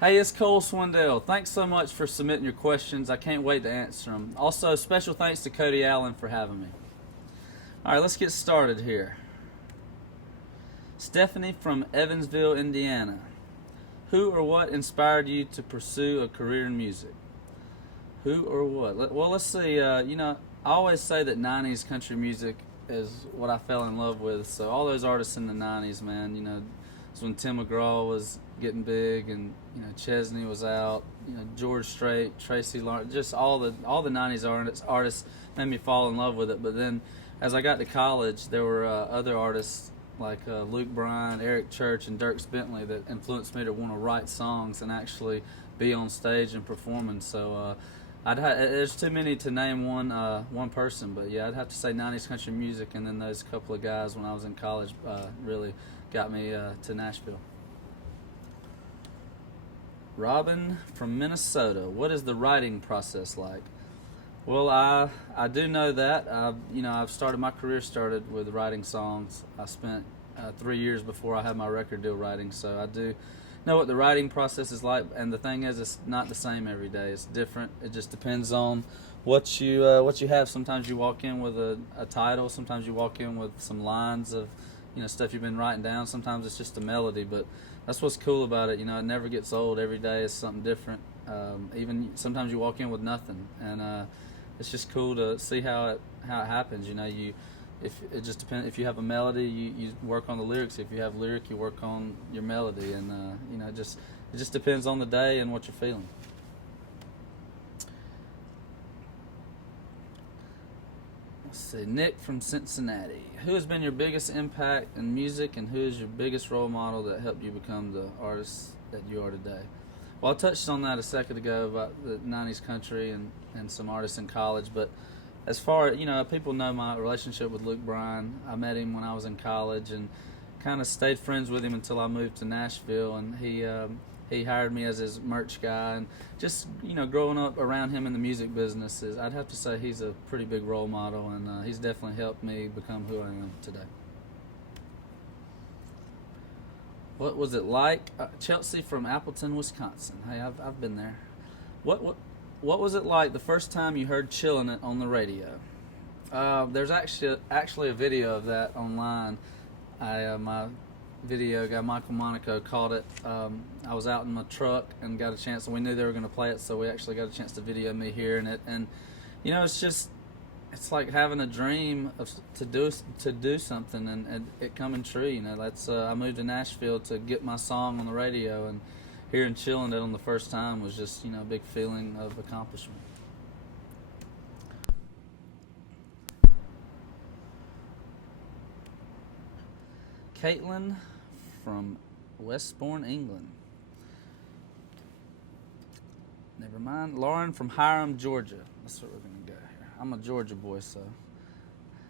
Hey, it's Cole Swindell. Thanks so much for submitting your questions. I can't wait to answer them. Also, special thanks to Cody Allen for having me. All right, let's get started here. Stephanie from Evansville, Indiana. Who or what inspired you to pursue a career in music? Who or what? Well, let's see. I always say that 90s country music is what I fell in love with. So all those artists in the 90s, man, it's when Tim McGraw was getting big and, Chesney was out, George Strait, Tracy Lawrence, just all the 90s artists made me fall in love with it. But then as I got to college, there were other artists like Luke Bryan, Eric Church, and Dierks Bentley that influenced me to want to write songs and actually be on stage and performing. So there's too many to name one person, but yeah, I'd have to say 90s country music, and then those couple of guys when I was in college really got me to Nashville. Robin from Minnesota. What is the writing process like? Well, I do know that. I've started my career started with writing songs. I spent 3 years before I had my record deal writing, so I do know what the writing process is like. And the thing is, it's not the same every day. It's different. It just depends on what you have. Sometimes you walk in with a title. Sometimes you walk in with some lines of stuff you've been writing down. Sometimes it's just a melody, but that's what's cool about it. It never gets old. Every day is something different. Even sometimes you walk in with nothing, and it's just cool to see how it happens. If it just depends. If you have a melody, you work on the lyrics. If you have lyric, you work on your melody, and it just depends on the day and what you're feeling. Let's see, Nick from Cincinnati. Who has been your biggest impact in music, and who is your biggest role model that helped you become the artist that you are today? Well, I touched on that a second ago about the 90s country and some artists in college, but as far as, people know my relationship with Luke Bryan. I met him when I was in college and kind of stayed friends with him until I moved to Nashville, and he hired me as his merch guy. And just, growing up around him in the music business, I'd have to say he's a pretty big role model, and he's definitely helped me become who I am today. What was it like? Chelsea from Appleton, Wisconsin. Hey, I've been there. What was it like the first time you heard "Chillin' It" on the radio? There's actually a video of that online. My video guy Michael Monaco caught it. I was out in my truck and got a chance, and we knew they were going to play it, so we actually got a chance to video me hearing it. And it's like having a dream to do something and it coming true. That's I moved to Nashville to get my song on the radio, and hearing "Chillin' It" on the first time was just a big feeling of accomplishment. Caitlin from Westbourne, England. Never mind. Lauren from Hiram, Georgia. That's where we're going to go here. I'm a Georgia boy, so.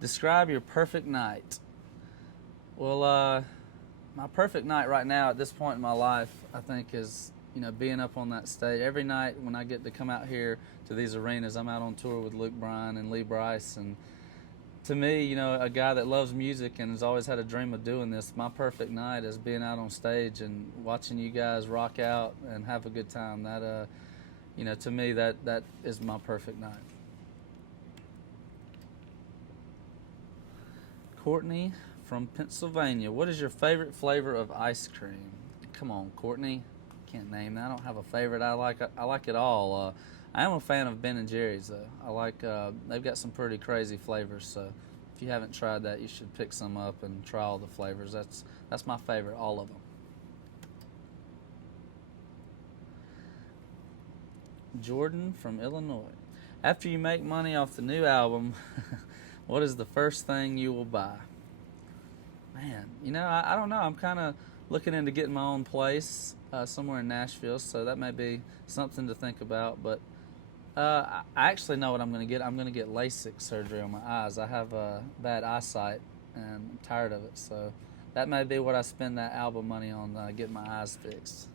Describe your perfect night. Well, my perfect night right now at this point in my life, I think, is being up on that stage. Every night when I get to come out here to these arenas, I'm out on tour with Luke Bryan and Lee Brice, and to me, a guy that loves music and has always had a dream of doing this, my perfect night is being out on stage and watching you guys rock out and have a good time. That, to me, that is my perfect night. Courtney from Pennsylvania. What is your favorite flavor of ice cream? Come on, Courtney. Can't name that. I don't have a favorite. I like it all. I am a fan of Ben and Jerry's though. I like they've got some pretty crazy flavors. So if you haven't tried that, you should pick some up and try all the flavors. That's my favorite, all of them. Jordan from Illinois. After you make money off the new album, what is the first thing you will buy? Man, I don't know. I'm kind of looking into getting my own place somewhere in Nashville, so that may be something to think about. But I actually know what I'm going to get. I'm going to get LASIK surgery on my eyes. I have bad eyesight, and I'm tired of it. So that may be what I spend that album money on, getting my eyes fixed.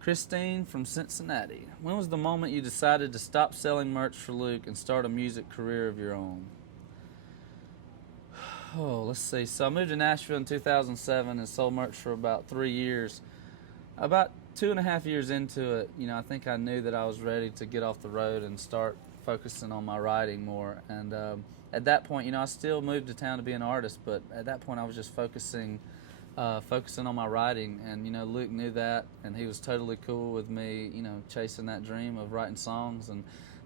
Christine from Cincinnati. When was the moment you decided to stop selling merch for Luke and start a music career of your own? Oh, let's see. So I moved to Nashville in 2007 and sold merch for about 3 years. About 2.5 years into it, I think I knew that I was ready to get off the road and start focusing on my writing more. And at that point, I still moved to town to be an artist, but at that point I was just focusing on my writing. And Luke knew that, and he was totally cool with me, chasing that dream of writing songs, and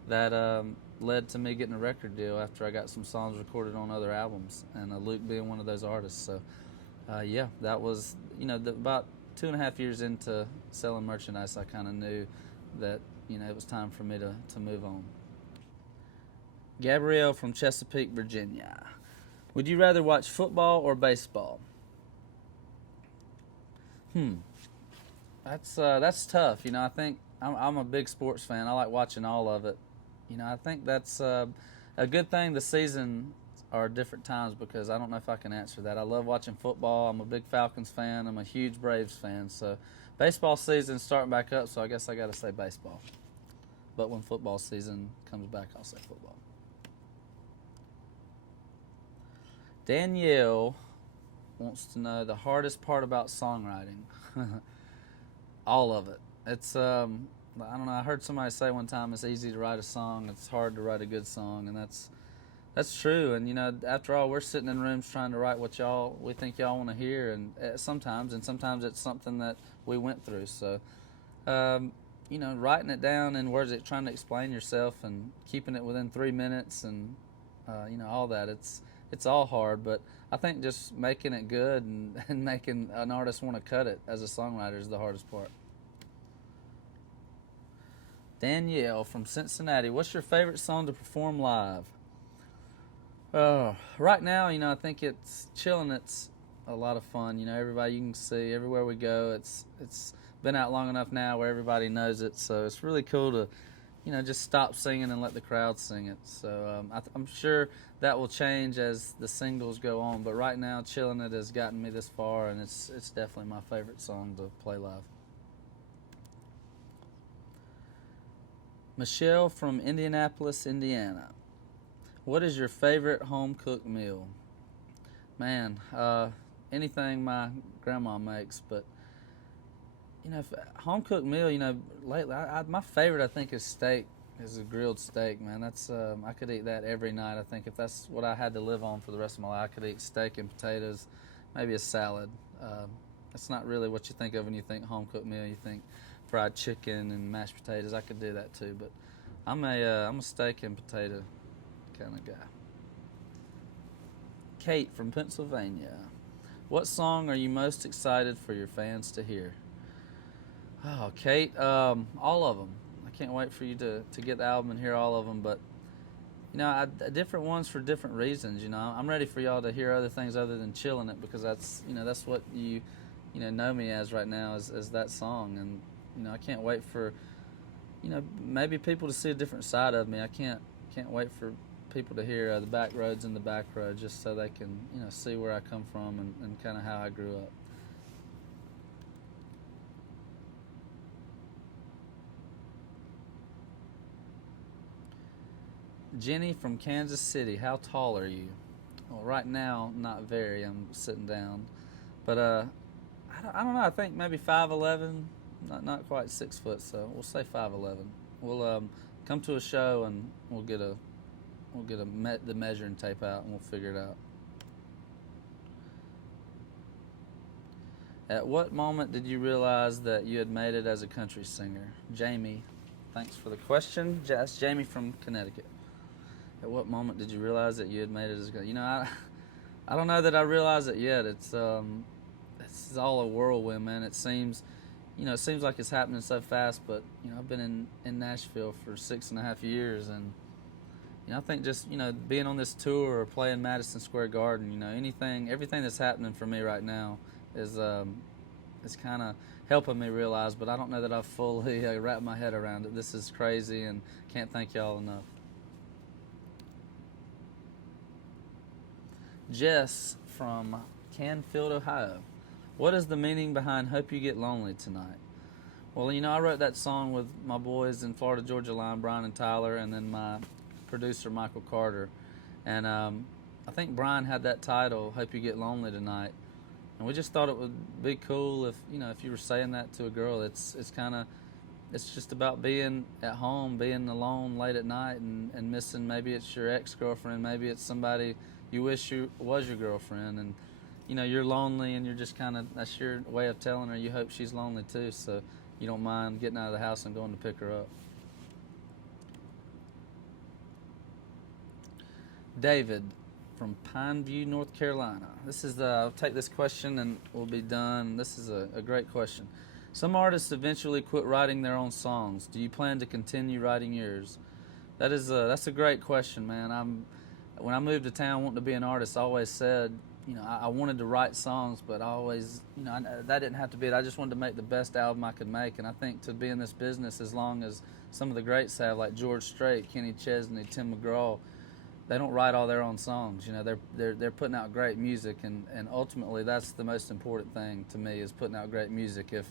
that led to me getting a record deal after I got some songs recorded on other albums, and Luke being one of those artists. So yeah, that was about 2.5 years into selling merchandise, I kind of knew that it was time for me to move on. Gabrielle from Chesapeake, Virginia. Would you rather watch football or baseball? That's tough. I think I'm a big sports fan. I like watching all of it. I think that's a good thing. The season are different times, because I don't know if I can answer that. I love watching football. I'm a big Falcons fan. I'm a huge Braves fan. So baseball season's starting back up, so I guess I got to say baseball. But when football season comes back, I'll say football. Danielle wants to know the hardest part about songwriting. All of it. It's I don't know. I heard somebody say one time it's easy to write a song. It's hard to write a good song, and that's true. And after all, we're sitting in rooms trying to write what we think y'all want to hear, and sometimes it's something that we went through. So, writing it down in words, trying to explain yourself, and keeping it within 3 minutes, and all that. It's all hard, but I think just making it good and making an artist want to cut it as a songwriter is the hardest part. Danielle from Cincinnati, what's your favorite song to perform live? Right now, I think it's Chillin'. It's a lot of fun. Everybody you can see everywhere we go. It's been out long enough now where everybody knows it, so it's really cool to just stop singing and let the crowd sing it. So I'm sure that will change as the singles go on, but right now Chillin' It has gotten me this far, and it's definitely my favorite song to play live. Michelle from Indianapolis, Indiana. What is your favorite home-cooked meal? Man, anything my grandma makes, but home-cooked meal, lately, my favorite, I think, is steak, is a grilled steak, man. That's, I could eat that every night. I think if that's what I had to live on for the rest of my life, I could eat steak and potatoes, maybe a salad. That's not really what you think of when you think home-cooked meal. You think fried chicken and mashed potatoes. I could do that too, but I'm a steak and potato kind of guy. Kate from Pennsylvania. What song are you most excited for your fans to hear? Oh, Kate, all of them. I can't wait for you to get the album and hear all of them, but different ones for different reasons. I'm ready for y'all to hear other things other than Chillin' It, because that's what you know me as right now, as that song. And I can't wait for maybe people to see a different side of me. I can't wait for people to hear the back roads and the back road, just so they can see where I come from and kind of how I grew up. Jenny from Kansas City, how tall are you? Well, right now, not very. I'm sitting down, but I don't know. I think maybe 5'11", not quite 6 foot. So we'll say 5'11". We'll come to a show and we'll get the measuring tape out and we'll figure it out. At what moment did you realize that you had made it as a country singer? Jamie, thanks for the question. That's Jamie from Connecticut. At what moment did you realize that you had made it as a I don't know that I realized it yet. It's all a whirlwind, man. It seems like it's happening so fast, but I've been in Nashville for 6.5 years, and I think just being on this tour or playing Madison Square Garden, everything that's happening for me right now is kind of helping me realize, but I don't know that I've fully wrapped my head around it. This is crazy, and can't thank y'all enough. Jess from Canfield, Ohio. What is the meaning behind Hope You Get Lonely Tonight? Well, I wrote that song with my boys in Florida Georgia Line, Brian and Tyler, and then my producer, Michael Carter. And I think Brian had that title, "Hope You Get Lonely Tonight," and we just thought it would be cool if if you were saying that to a girl. It's kind of it's just about being at home, being alone late at night, and missing. Maybe it's your ex-girlfriend, maybe it's somebody you wish you was your girlfriend, and you're lonely, and you're just kind of, that's your way of telling her you hope she's lonely too, so you don't mind getting out of the house and going to pick her up. David from Pineview, North Carolina. This is I'll take this question and we'll be done. This is a great question. Some artists eventually quit writing their own songs. Do you plan to continue writing yours? That's a great question, man. When I moved to town wanting to be an artist, I always said, I wanted to write songs, but I always, that didn't have to be it. I just wanted to make the best album I could make, and I think to be in this business, as long as some of the greats have, like George Strait, Kenny Chesney, Tim McGraw, they don't write all their own songs. They're putting out great music, and ultimately that's the most important thing to me, is putting out great music. If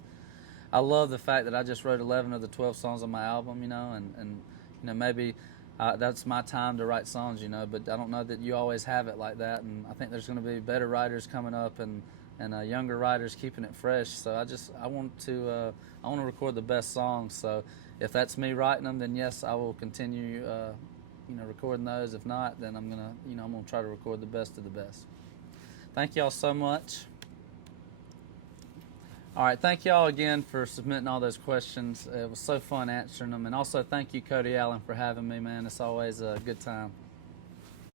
I love the fact that I just wrote 11 of the 12 songs on my album, and maybe that's my time to write songs, but I don't know that you always have it like that, and I think there's going to be better writers coming up, and younger writers keeping it fresh. So I want to record the best songs. So if that's me writing them, then yes, I will continue recording those. If not, then I'm gonna try to record the best of the best. Thank y'all so much. All right, thank y'all again for submitting all those questions. It was so fun answering them, and also thank you, Cody Allen, for having me, man. It's always a good time.